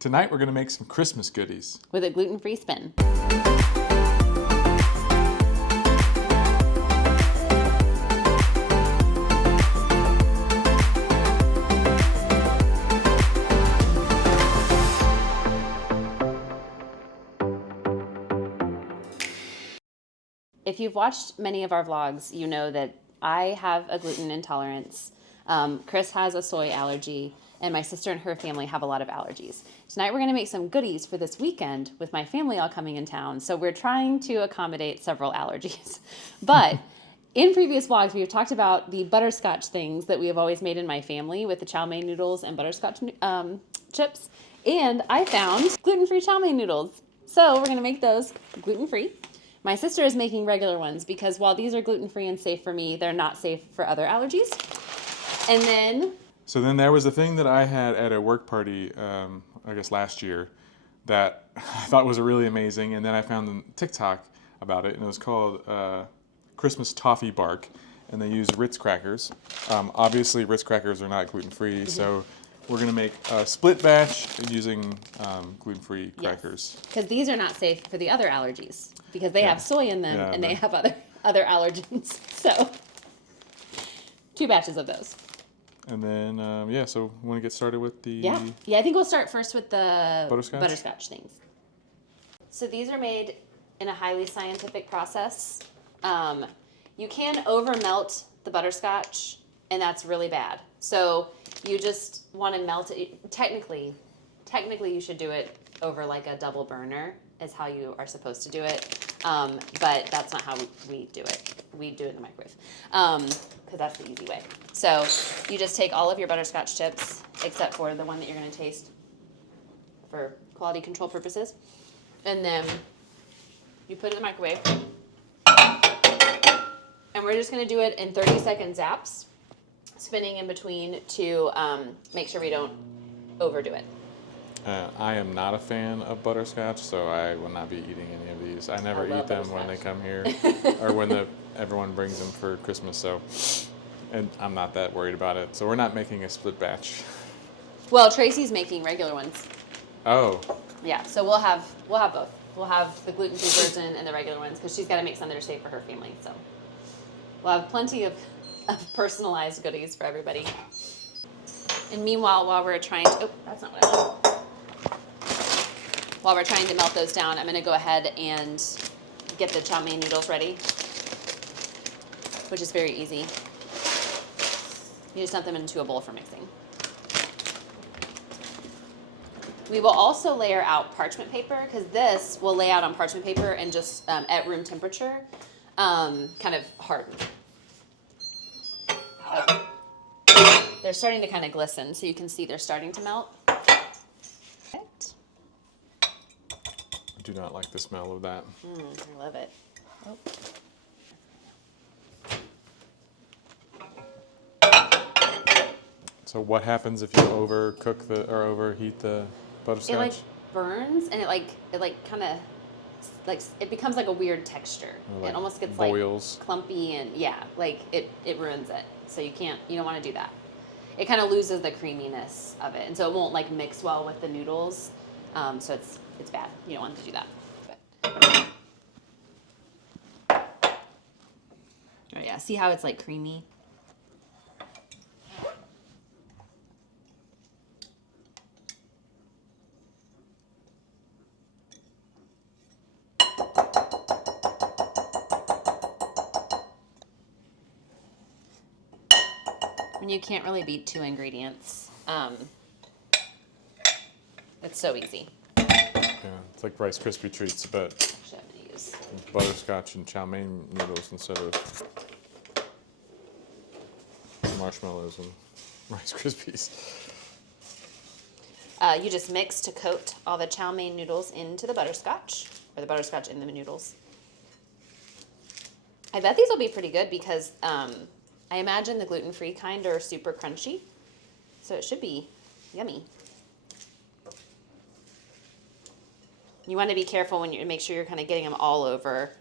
Tonight we're going to make some Christmas goodies. With a gluten-free spin. If you've watched many of our vlogs, you know that I have a gluten intolerance. Chris has a soy allergy, and my sister and her family have a lot of allergies. Tonight we're going to make some goodies for this weekend with my family all coming in town. So we're trying to accommodate several allergies. But in previous vlogs, we've talked about the butterscotch things that we have always made in my family with the chow mein noodles and butterscotch chips. And I found gluten-free chow mein noodles. So we're going to make those gluten-free. My sister is making regular ones because while these are gluten-free and safe for me, they're not safe for other allergies. And then... So then there was a thing that I had at a work party, I guess last year, that I thought was really amazing. And then I found a TikTok about it, and it was called Christmas Toffee Bark. And they use Ritz crackers. Obviously, Ritz crackers are not gluten-free, so we're going to make a split batch using gluten-free crackers. Because these are not safe for the other allergies, because they have soy in them, and they have other allergens. So 2 batches of those. And then, so we want to get started with the... Yeah, I think we'll start first with the butterscotch things. So these are made in a highly scientific process. You can over melt the butterscotch, and that's really bad. So you just want to melt it. Technically you should do it over like a double burner is how you are supposed to do it. But that's not how we do it. We do it in the microwave because that's the easy way. So you just take all of your butterscotch chips, except for the one that you're going to taste for quality control purposes. And then you put it in the microwave. And we're just going to do it in 30-second zaps, spinning in between to make sure we don't overdo it. I am not a fan of butterscotch, so I will not be eating any of these. I never eat them when they come here, or when everyone brings them for Christmas. So, and I'm not that worried about it. So we're not making a split batch. Well, Tracy's making regular ones. Oh. Yeah, so we'll have both. We'll have the gluten-free version and the regular ones because she's got to make some that are safe for her family. So we'll have plenty of personalized goodies for everybody. And meanwhile, while we're trying to, that's not what I want. While we're trying to melt those down, I'm going to go ahead and get the chow mein noodles ready, which is very easy. You just dump them into a bowl for mixing. We will also layer out parchment paper because this will lay out on parchment paper and just at room temperature, kind of harden. They're starting to kind of glisten, so you can see they're starting to melt. I do not like the smell of that. I love it. Oh. So what happens if you overcook or overheat the butterscotch? It like burns, and it kind of it becomes like a weird texture. Like it almost gets boils. Like clumpy, and it ruins it. So you don't want to do that. It kind of loses the creaminess of it, and so it won't like mix well with the noodles. So it's bad. You don't want to do that. Oh yeah, see how it's like creamy? And you can't really beat 2 ingredients. It's so easy. Yeah, it's like Rice Krispie treats, but Actually, I'm gonna use butterscotch and chow mein noodles instead of marshmallows and Rice Krispies. You just mix to coat all the chow mein noodles into the butterscotch, or the butterscotch in the noodles. I bet these will be pretty good because I imagine the gluten-free kind are super crunchy, so it should be yummy. You want to be careful when you make sure you're kind of getting them all over.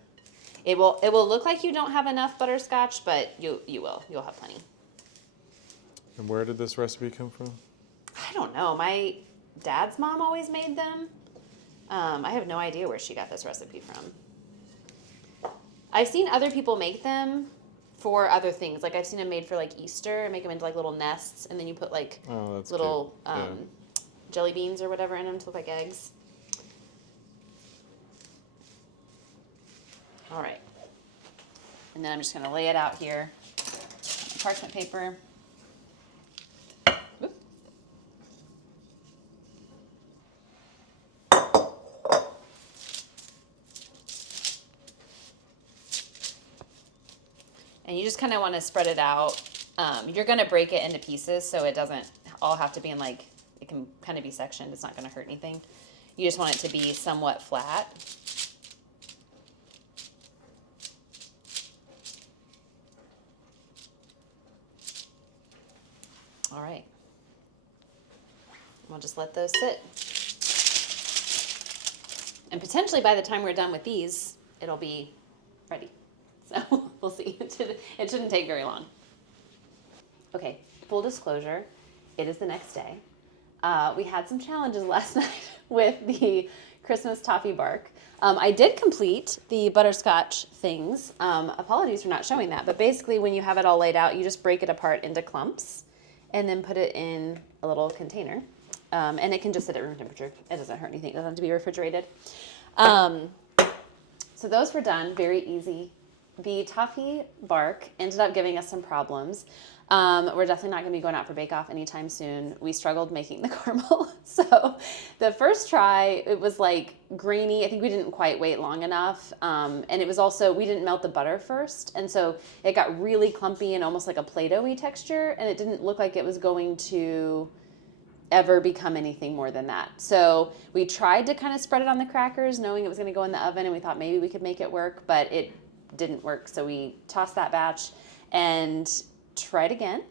It will look like you don't have enough butterscotch, but you will. You'll have plenty. And where did this recipe come from? I don't know. Dad's mom always made them. I have no idea where she got this recipe from. I've seen other people make them for other things. Like I've seen them made for like Easter and make them into like little nests, and then you put like little jelly beans or whatever in them to look like eggs. All right. And then I'm just going to lay it out here. Parchment paper. Oop. And you just kind of want to spread it out. You're going to break it into pieces so it doesn't all have to be in like, it can kind of be sectioned. It's not going to hurt anything. You just want it to be somewhat flat. All right. We'll just let those sit. And potentially by the time we're done with these, it'll be ready. So we'll see. It shouldn't take very long. Okay, full disclosure, it is the next day. We had some challenges last night with the Christmas toffee bark. I did complete the Butterscotch Things. Apologies for not showing that, but basically when you have it all laid out, you just break it apart into clumps and then put it in a little container. And it can just sit at room temperature. It doesn't hurt anything. It doesn't have to be refrigerated. So those were done, very easy. The toffee bark ended up giving us some problems. We're definitely not going to be going out for bake-off anytime soon. We struggled making the caramel. So the first try, it was like grainy. I think we didn't quite wait long enough. And it was also, we didn't melt the butter first. And so it got really clumpy and almost like a Play-Doh-y texture. And it didn't look like it was going to ever become anything more than that. So we tried to kind of spread it on the crackers, knowing it was going to go in the oven. And we thought maybe we could make it work, but it didn't work. So we tossed that batch and tried again.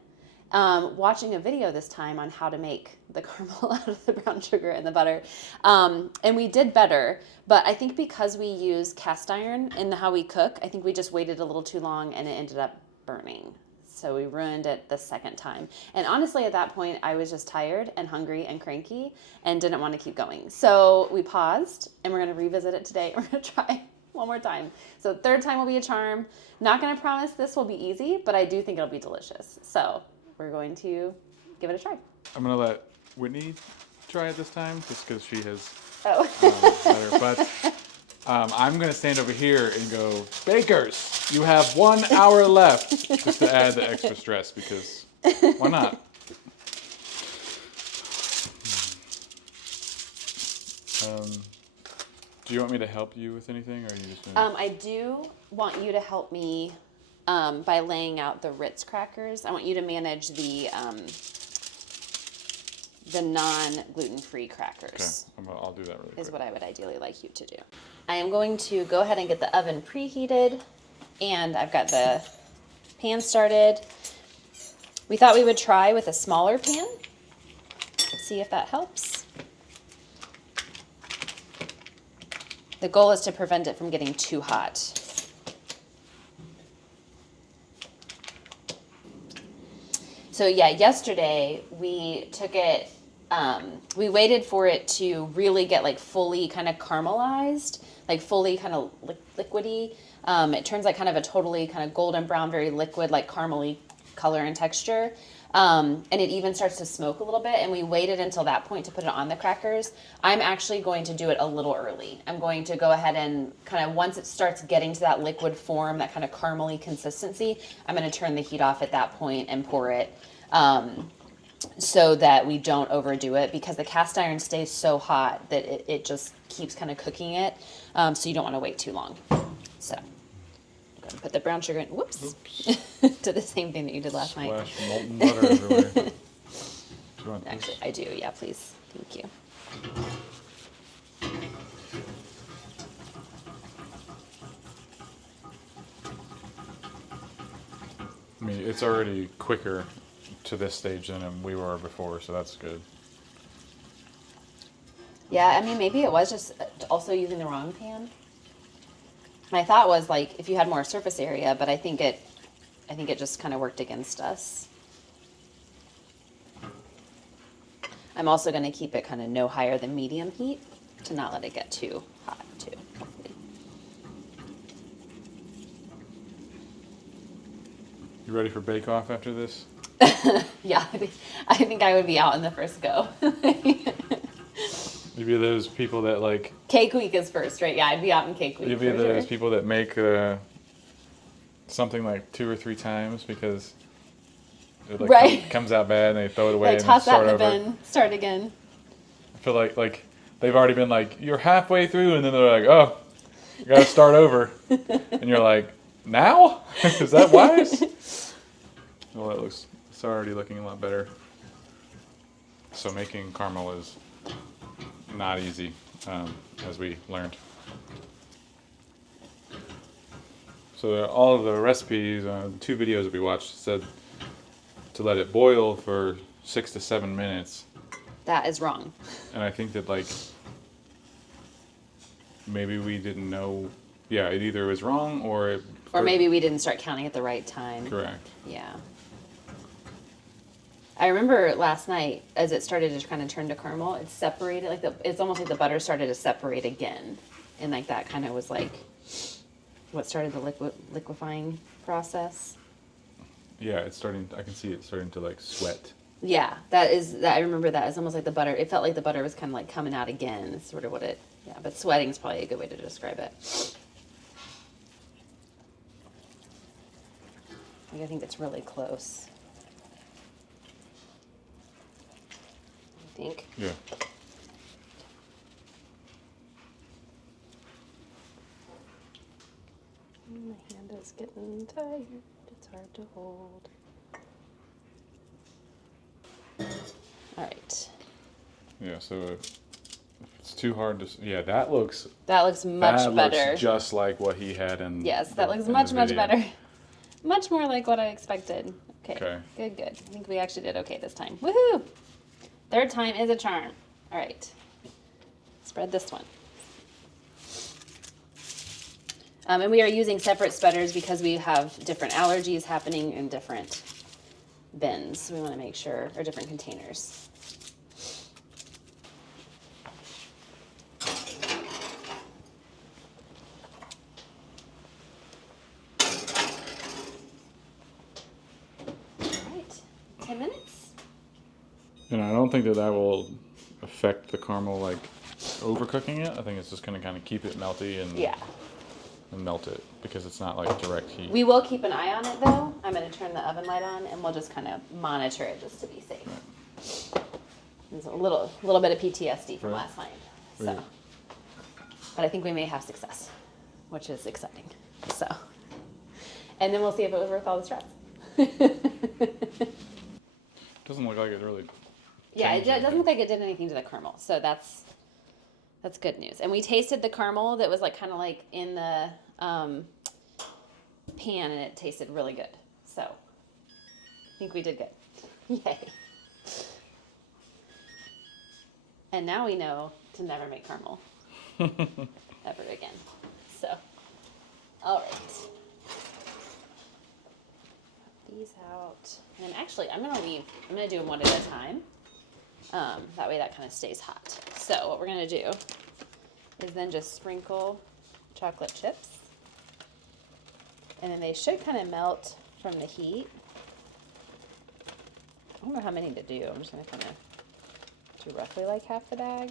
Watching a video this time on how to make the caramel out of the brown sugar and the butter. And we did better, but I think because we use cast iron in how we cook, I think we just waited a little too long and it ended up burning. So we ruined it the second time. And honestly, at that point, I was just tired and hungry and cranky and didn't want to keep going. So we paused and we're going to revisit it today. We're going to try one more time. So third time will be a charm. Not going to promise this will be easy, but I do think it'll be delicious. So we're going to give it a try. I'm going to let Whitney try it this time just because she has better. But I'm going to stand over here and go, bakers, you have 1 hour left, just to add the extra stress because why not? Do you want me to help you with anything, or are you just gonna... I do want you to help me by laying out the Ritz crackers. I want you to manage the non-gluten-free crackers. Okay, I'll do that really quick. Is what I would ideally like you to do. I am going to go ahead and get the oven preheated, and I've got the pan started. We thought we would try with a smaller pan, see if that helps. The goal is to prevent it from getting too hot. So yeah, yesterday we took it, we waited for it to really get like fully kind of caramelized, like fully kind of liquidy. It turns like kind of a totally kind of golden brown, very liquid, like caramely color and texture. And it even starts to smoke a little bit, and we waited until that point to put it on the crackers. I'm actually going to do it a little early. I'm going to go ahead and kind of, once it starts getting to that liquid form, that kind of caramely consistency, I'm going to turn the heat off at that point and pour it so that we don't overdo it, because the cast iron stays so hot that it just keeps kind of cooking it, so you don't want to wait too long. So I'm going to put the brown sugar in, whoops. To the same thing that you did last night. Splash molten butter everywhere. Do you want Actually, this? I do. Yeah, please. Thank you. I mean, it's already quicker to this stage than we were before, so that's good. Yeah, I mean, maybe it was just also using the wrong pan. My thought was like if you had more surface area, but I think it just kind of worked against us. I'm also going to keep it kind of no higher than medium heat to not let it get too hot too. Hopefully. You ready for bake off after this? Yeah, I think I would be out in the first go. You'd be those people that like. Cake week is first, right? Yeah, I'd be out in cake week. You'd be for those sure. people that make something like 2 or 3 times because it like Right. comes out bad and they throw it away Like and toss that start in the over. bin, start again. I feel like they've already been like, you're halfway through, and then they're like, oh, you gotta start over. And you're like, now? Is that wise? Well, it's already looking a lot better. So making caramel is not easy, as we learned. So all of the recipes, 2 videos that we watched said to let it boil for 6 to 7 minutes. That is wrong. And I think that like maybe we didn't know. Yeah, it either was wrong or Maybe we didn't start counting at the right time. correct. Yeah. I remember last night as it started to kind of turn to caramel, it separated, like it's almost like the butter started to separate again. And like that kind of was like what started the liquefying process. Yeah, it's starting. I can see it starting to like sweat. Yeah, I remember that. It's almost like the butter, it felt like the butter was kind of like coming out again. It's sort of what it, yeah, but sweating is probably a good way to describe it. Like, I think it's really close. I think. Yeah. My hand is getting tired. It's hard to hold. All right. Yeah. So if it's too hard to. Yeah, that looks. That looks much That better. looks just like what he had in. Yes, that looks in the much video. better. Much more like what I expected. Okay. Good. I think we actually did okay this time. Woohoo! Third time is a charm. All right. Spread this one. And we are using separate spreaders because we have different allergies happening in different bins. So we want to make sure, or different containers. All right. 10 minutes. And I don't think that will affect the caramel like overcooking it. I think it's just going to kind of keep it melty and Yeah. and melt it because it's not like direct heat. We will keep an eye on it though. I'm going to turn the oven light on and we'll just kind of monitor it just to be safe. Right. There's a little bit of PTSD from Right. last night. So, Right. but I think we may have success, which is exciting. So, and then we'll see if it was worth all the stress. Doesn't look like it really. Yeah, it changed anything. doesn't look like it did anything to the caramel. So that's good news. And we tasted the caramel that was like kind of like in the pan, and it tasted really good. So I think we did good. Yay. And now we know to never make caramel ever again. So, all right. Put these out. And I'm going to do them one at a time. That way that kind of stays hot. So what we're going to do is then just sprinkle chocolate chips. And then they should kind of melt from the heat. I don't know how many to do. I'm just going to kind of do roughly like half the bag.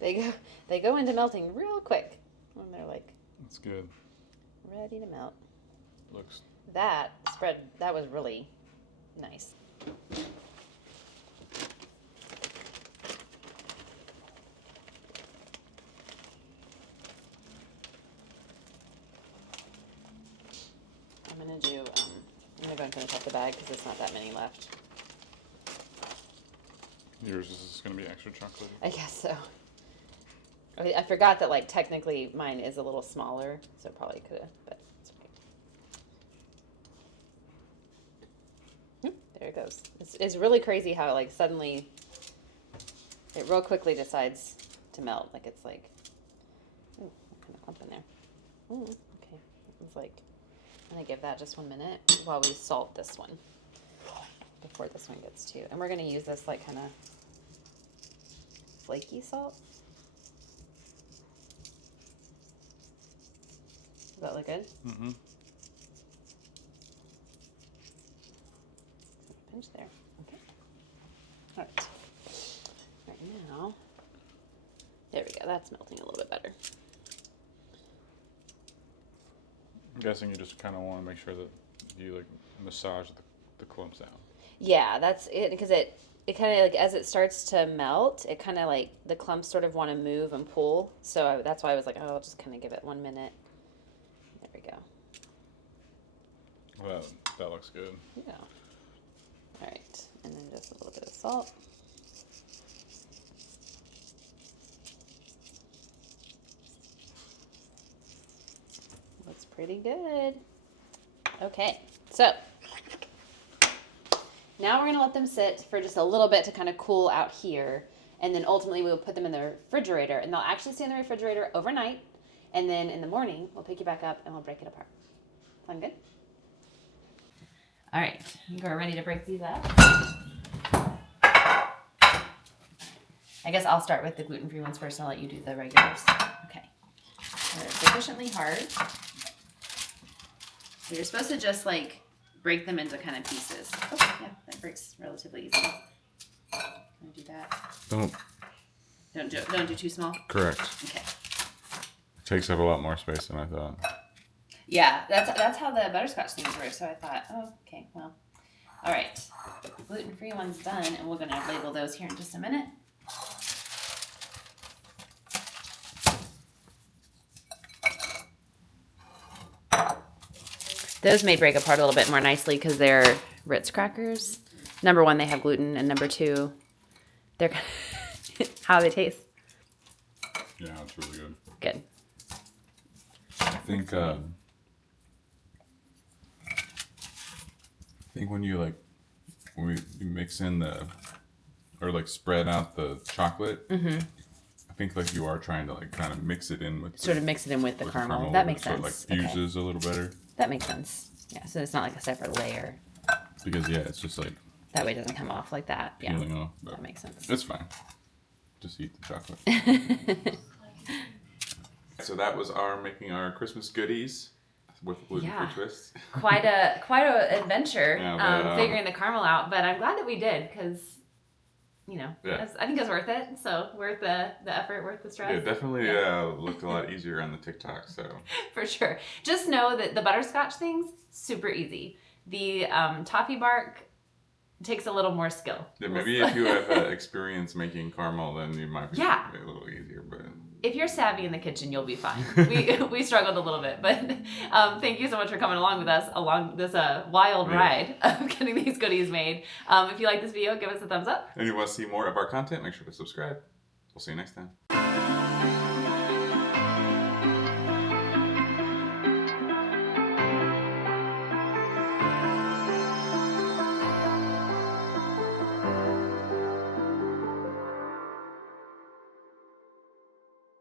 They go into melting real quick when they're like That's good. ready to melt. Looks. That spread, that was really nice. I'm gonna go and finish off the bag because there's not that many left. Yours is going to be extra chocolate. I guess so. I forgot that like technically mine is a little smaller, so probably could have, but it's okay. There it goes. It's really crazy how like suddenly it real quickly decides to melt. Like it's like, ooh, kind of clump in there. Ooh, okay. It's like, I'm gonna give that just 1 minute while we salt this one before this one gets too. And we're gonna use this like kind of flaky salt. Does that look good? Mm-hmm. Pinch there. Okay. All right. Right now, there we go. That's melting a little bit better. I'm guessing you just kind of want to make sure that you like massage the clumps out. Yeah, that's it, because it kind of like, as it starts to melt, it kind of like the clumps sort of want to move and pull. So that's why I was like, oh, I'll just kind of give it 1 minute. There we go. Well, that looks good. Yeah. All right, and then just a little bit of salt. Looks pretty good. Okay, so now we're gonna let them sit for just a little bit to kind of cool out here, and then ultimately we'll put them in the refrigerator, and they'll actually stay in the refrigerator overnight, and then in the morning we'll pick you back up and we'll break it apart. Sound good? All right, we're ready to break these up. I guess I'll start with the gluten-free ones first, and I'll let you do the regulars. Okay. They're sufficiently hard. So you're supposed to just like break them into kind of pieces. Oh, yeah, that breaks relatively easily. Can I do that? Don't do too small? Correct. Okay. It takes up a lot more space than I thought. Yeah, that's how the butterscotch things were. So I thought, oh, okay, well. All right. Gluten-free one's done, and we're going to label those here in just a minute. Those may break apart a little bit more nicely because they're Ritz crackers. Number one, they have gluten, and number two, they're how they taste. Yeah, it's really good. Good. I think when you you mix in or spread out the chocolate, Mm-hmm. I think you are trying to kind of mix it in with Sort of mix it in with the with caramel. That makes so sense. it fuses a little better. That makes sense. Yeah, so it's not like a separate layer. Because it's just That way it doesn't come off like that. Yeah, peeling off. But that makes sense. it's fine. Just eat the chocolate. So that was making our Christmas goodies with gluten-free twists. quite a adventure figuring the caramel out, but I'm glad that we did because I think it's worth it. So worth the effort, worth the stress. Yeah, definitely looked a lot easier on the TikTok. So for sure, just know that the butterscotch things super easy. The toffee bark takes a little more skill. Yeah, maybe if you have experience making caramel, then you might be a little easier. But if you're savvy in the kitchen, you'll be fine. We struggled a little bit, but thank you so much for coming along with us along this wild ride of getting these goodies made. If you like this video, give us a thumbs up. And you want to see more of our content, make sure to subscribe. We'll see you next time.